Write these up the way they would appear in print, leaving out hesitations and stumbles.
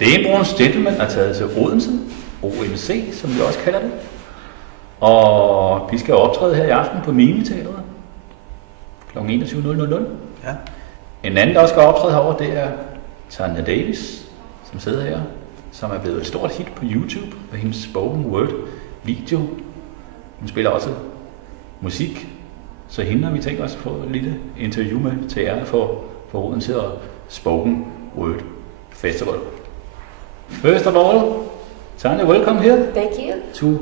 Stenbroens Gentlemen er taget til Odense, Odense, som vi også kalder det. Og vi skal optræde her i aften på Mimiteatret kl. 21.00. Ja. En anden, der også skal optræde herovre, det er Tanya Davies, som sidder her, som er blevet et stort hit på YouTube med hendes spoken word video. Hun spiller også musik, så hende har vi tænkt os at få et lille interview med til ære for Odense og Spoken Word Festival. First of all, Tanya, welcome here. Thank you. To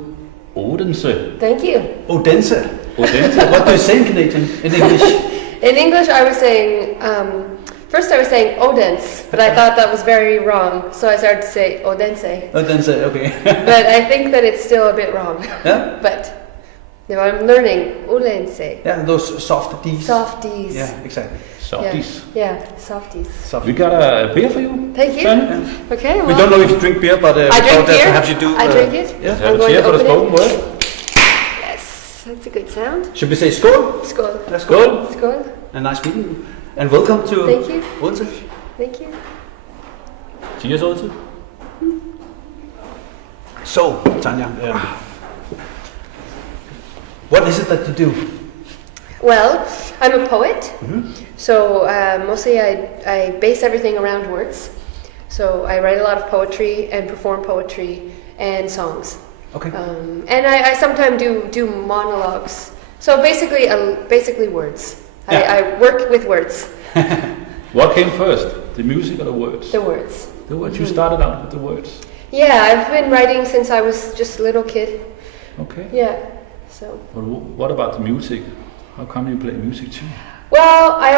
Odense. Thank you. Odense. Odense. What do you say in Canadian? In English? In English, I was saying, first I was saying Odense, but I thought that was very wrong, so I started to say Odense. Odense, okay. But I think that it's still a bit wrong. Yeah? But now I'm learning Odense. Yeah, those soft D's. Soft D's. Yeah, exactly. Softies. Yeah, softies. We got a beer for you. Thank you. Tanya. Okay, well. We don't know if you drink beer, but I drink beer. perhaps you do. I drink it. Yeah. Have a cheer for the spoken word. Yes, that's a good sound. Should we say skål? Skål. Let's go. Skål. A nice meeting you. And welcome to Thank you. Odense. Thank you. Cheers, Odense. So, Tanya, what is it that you do? Well, I'm a poet, Mm-hmm. so mostly I base everything around words. So I write a lot of poetry and perform poetry and songs. Okay. And I sometimes do monologues. So basically words. Yeah. I work with words. What came first, the music or the words? The words. The words. You started out with the words. Yeah, I've been writing since I was just a little kid. Okay. Yeah. So. But what about the music? How come you play music too? Well, I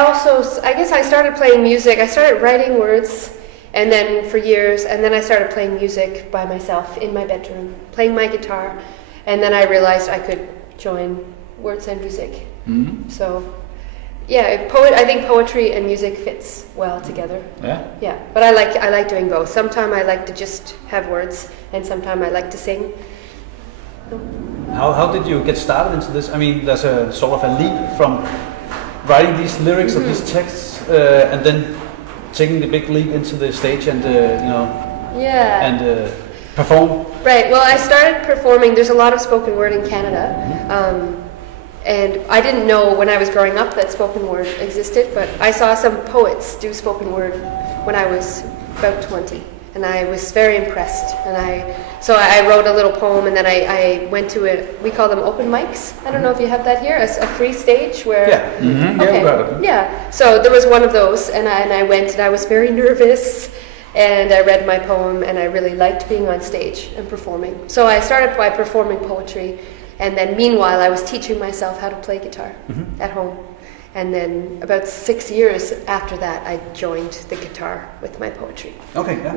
guess I started playing music. I started writing words, and then for years, and then I started playing music by myself in my bedroom, playing my guitar, and then I realized I could join words and music. Mm-hmm. So, yeah, I think poetry and music fits well together. Yeah. Yeah, but I like doing both. Sometimes I like to just have words, and sometimes I like to sing. How did you get started into this? I mean, there's a sort of a leap from writing these lyrics or these texts, and then taking the big leap into the stage and Yeah. and perform. Right. Well, I started performing. There's a lot of spoken word in Canada, and I didn't know when I was growing up that spoken word existed. But I saw some poets do spoken word when I was about 20, and I was very impressed. And so I wrote a little poem, and then I went to it. We call them open mics. I don't know if you have that here, a free stage where. Yeah. Mm-hmm. Okay. Yeah. So there was one of those, and I went, and I was very nervous. And I read my poem, and I really liked being on stage and performing. So I started by performing poetry, and then meanwhile I was teaching myself how to play guitar at home. And then about 6 years after that, I joined the guitar with my poetry. Okay. Yeah.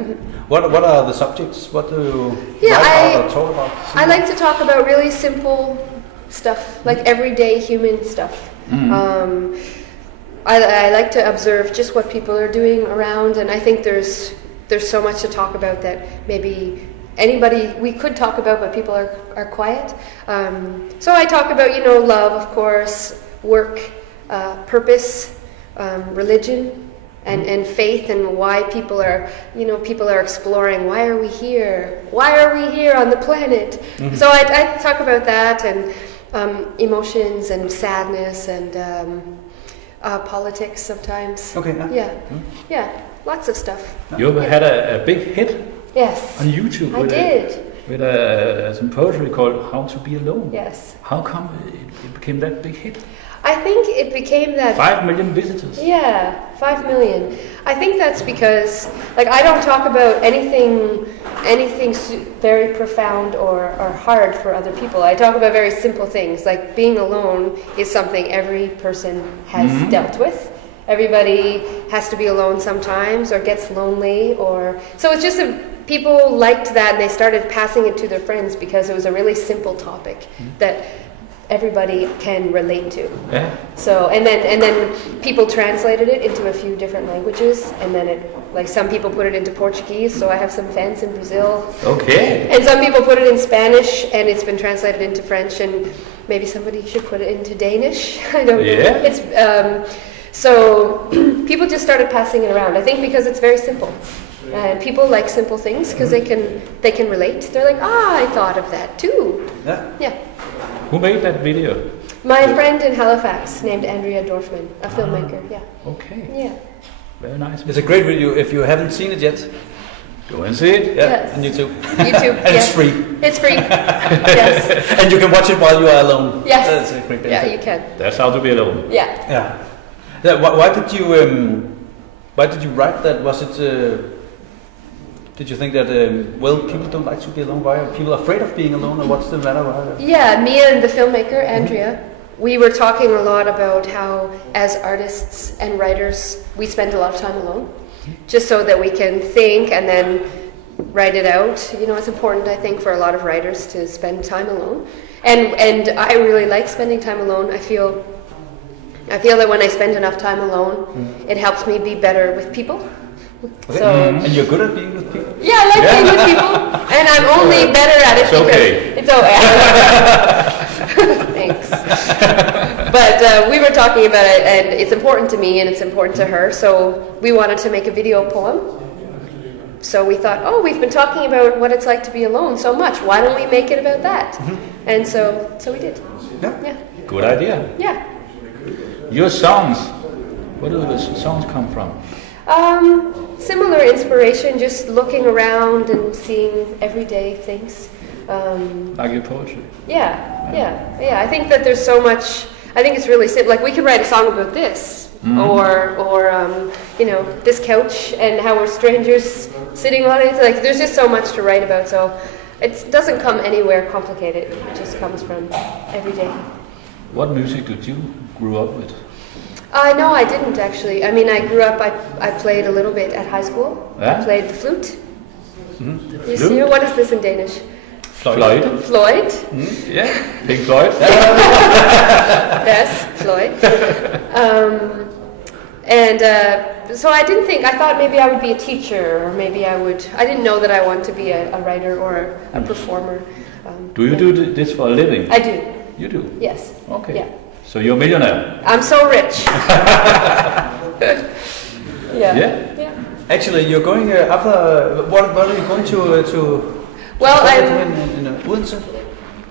What are the subjects? What do you Yeah, write about or talk about? I like to talk about really simple stuff, like everyday human stuff. I like to observe just what people are doing around, and I think there's so much to talk about that maybe we could talk about, but people are quiet. So I talk about, love, of course, work, purpose, religion, and faith, and why people are exploring. Why are we here? Why are we here on the planet? So I talk about that, and emotions and sadness and politics sometimes. Okay. Yeah. Yeah. Lots of stuff. You had a big hit Yes. on YouTube. I did. With some poetry called "How to Be Alone." Yes. How come it became that big hit? I think it became that. 5 million visitors. Yeah, 5 million. I think that's because, I don't talk about anything very profound or hard for other people. I talk about very simple things, like being alone is something every person has dealt with. Everybody has to be alone sometimes, or gets lonely, so it's just people liked that, and they started passing it to their friends because it was a really simple topic that everybody can relate to. Yeah. So and then people translated it into a few different languages, and then some people put it into Portuguese. So I have some fans in Brazil. Okay. And some people put it in Spanish, and it's been translated into French, and maybe somebody should put it into Danish. I don't know. Yeah. It's so People just started passing it around. I think because it's very simple. And people like simple things because they can relate. They're like, I thought of that too. Yeah. Who made that video? My friend in Halifax named Andrea Dorfman, a filmmaker. Yeah. Okay. Yeah. Very nice. It's a great video. If you haven't seen it yet, go and see it. Yeah, yes. on YouTube. YouTube. And it's yes. free. It's free. Yes. And you can watch it while you are alone. Yes. That's a great benefit. Yeah, you can. That's how to be alone. Yeah. Yeah. Why did you write that? Was it? Did you think that people don't like to be alone? Why are people afraid of being alone, or what's the matter? Yeah, me and the filmmaker Andrea, we were talking a lot about how, as artists and writers, we spend a lot of time alone, just so that we can think and then write it out. You know, it's important, I think, for a lot of writers to spend time alone. And I really like spending time alone. I feel that when I spend enough time alone, it helps me be better with people. Okay. So, and you're good at being with people? Yeah, I like being with people, and I'm only better at it it's because it's okay. Thanks. But we were talking about it, and it's important to me, and it's important to her. So we wanted to make a video poem. So we thought, we've been talking about what it's like to be alone so much. Why don't we make it about that? And so we did. Yeah. Good idea. Yeah. Your songs. Where do the songs come from? Similar inspiration, just looking around and seeing everyday things. Like your poetry? Yeah. I think that there's so much. I think it's really simple. Like we could write a song about this, or this couch and how we're strangers sitting on it. Like there's just so much to write about. So it doesn't come anywhere complicated. It just comes from everyday. What music did you grow up with? No, I didn't actually. I mean, I grew up, I played a little bit at high school. Yeah? I played the flute. You Flute? see, what is this in Danish? Floyd. Floyd. Yeah, Pink Floyd. Yes, Floyd. So I didn't think, I thought maybe I would be a teacher, or maybe I didn't know that I wanted to be a writer or a performer. Do you do this for a living? I do. You do? Yes. Okay. Yeah. So you're a millionaire? I'm so rich. Yeah. Actually, you're going after. What are you going to? Well, I'm in Odense.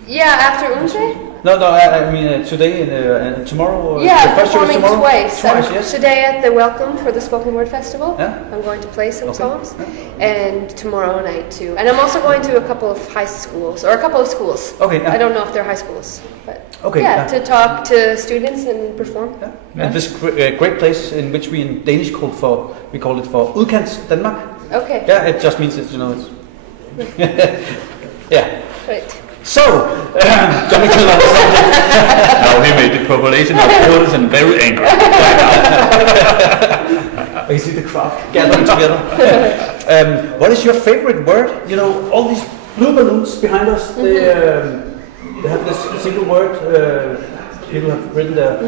Yeah, after Odense. No, I mean today and tomorrow. Yeah, the first performing tomorrow? twice. Yes. Today at the Welcome for the Spoken Word Festival. Yeah. I'm going to play some songs, Yeah. and tomorrow night too. And I'm also going to a couple of high schools, or a couple of schools. Okay. Yeah. I don't know if they're high schools, but Okay. to talk to students and perform. Yeah. And this great place in which we in Danish call it for Udkants Danmark. Okay. Yeah, it just means it's yeah. Right. So, jumping to the Now he made the population of Odense very angry. You see the crowd gathering together. What is your favorite word? You know, all these blue balloons behind us, they have this single word. People have written their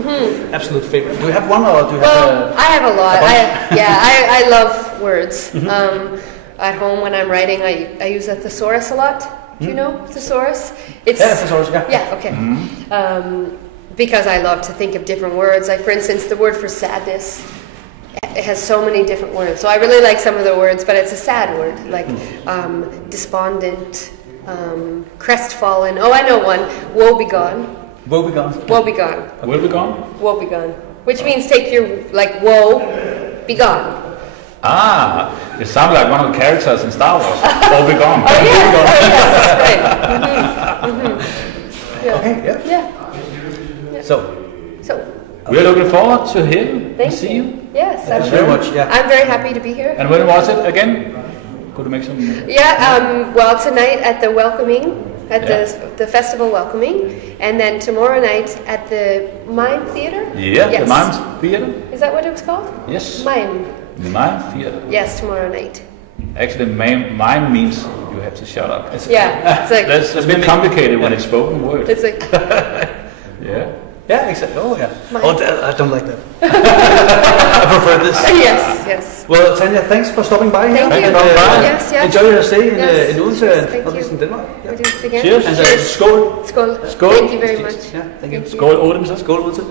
absolute favorite. Do you have one, or do you have I have a lot. I love words. At home when I'm writing, I use a thesaurus a lot. Do you know thesaurus? thesaurus, yeah. Yeah, okay. Because I love to think of different words. Like, for instance, the word for sadness, it has so many different words. So I really like some of the words, but it's a sad word, like despondent, crestfallen. Oh, I know one. Woe begone. Woe begone. Woe begone. Will be gone? Woe begone. Which means take your, like, woe, begone. Ah, it sounds like one of the characters in Star Wars. Will be gone. Oh, yes, right. Yeah. Okay, yeah. So We're looking forward to hear and see you. Yes, Thank you very much. Yeah. I'm very happy to be here. And when was it again? Could you make some? Yeah, well, tonight at the Welcoming, at the festival Welcoming, and then tomorrow night at the Mime Theatre. Yeah, yes. the Mime Theatre. Is that what it was called? Yes. Mime. The Mime Theatre. Yes, tomorrow night. Actually, mime means you have to shut up. It's like That's a bit complicated when it's spoken word. It's like Yeah. Yeah, exactly. Oh, yeah. Mime. Oh, I don't like that. I prefer this. Yes. Well, Tanya, thanks for stopping by. Thank you. Yes. Enjoy your stay in Odense and Thank not least in Denmark. We'll do this again. Cheers. And skål. Skål. Skål. Thank you very much. Yeah, thank you. Skål Odense. Skål, Odense.